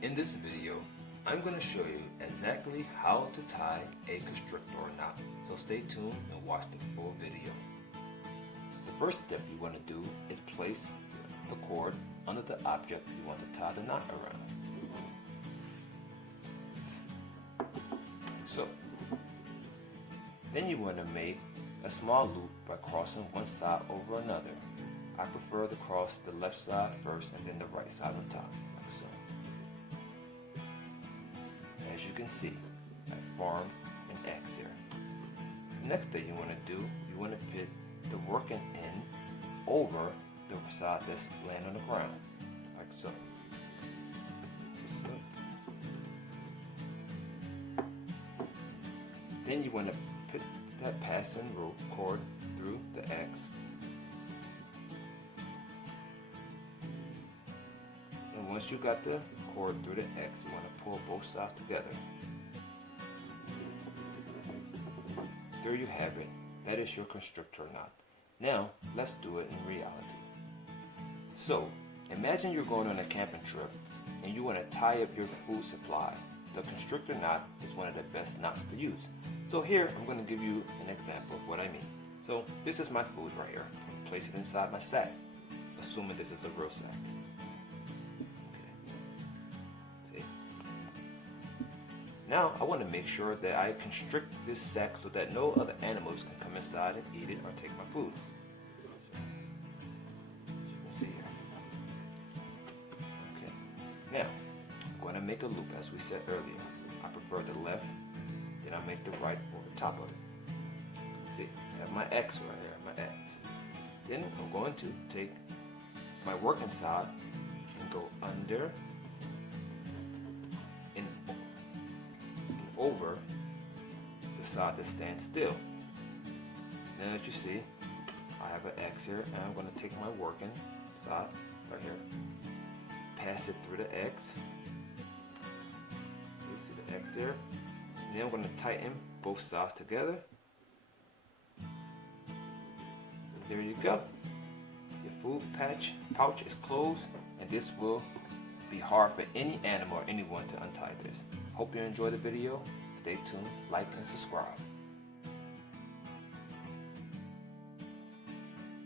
In this video, I'm going to show you exactly how to tie a constrictor knot, so stay tuned and watch the full video. The first step you want to do is place the cord under the object you want to tie the knot around. So, then you want to make a small loop by crossing one side over another. I prefer to cross the left side first and then the right side on top, like so. As you can see, I formed an X here. The next thing you want to do, you want to put the working end over the side that's laying on the ground, like so. Then you want to put that passing rope cord through the X. And once you got the cord through the X, you want to pull both sides together. There you have it. That is your constrictor knot. Now, let's do it in reality. So, imagine you're going on a camping trip and you want to tie up your food supply. The constrictor knot is one of the best knots to use. So here, I'm going to give you an example of what I mean. So, this is my food right here. I'm going to place it inside my sack, assuming this is a real sack. Now I want to make sure that I constrict this sack so that no other animals can come inside and eat it or take my food. As you can see here. Okay. Now I'm going to make a loop as we said earlier. I prefer the left, then I make the right over the top of it. See, I have my X right here, my X. Then I'm going to take my working side and go under and over the side that stands still. Now as you see, I have an X here, and I'm going to take my working side right here, pass it through the X. You see the X there. And then I'm going to tighten both sides together. And there you go. Your food pouch is closed, and this will be hard for any animal or anyone to untie this. Hope you enjoyed the video. Stay tuned, like, and subscribe.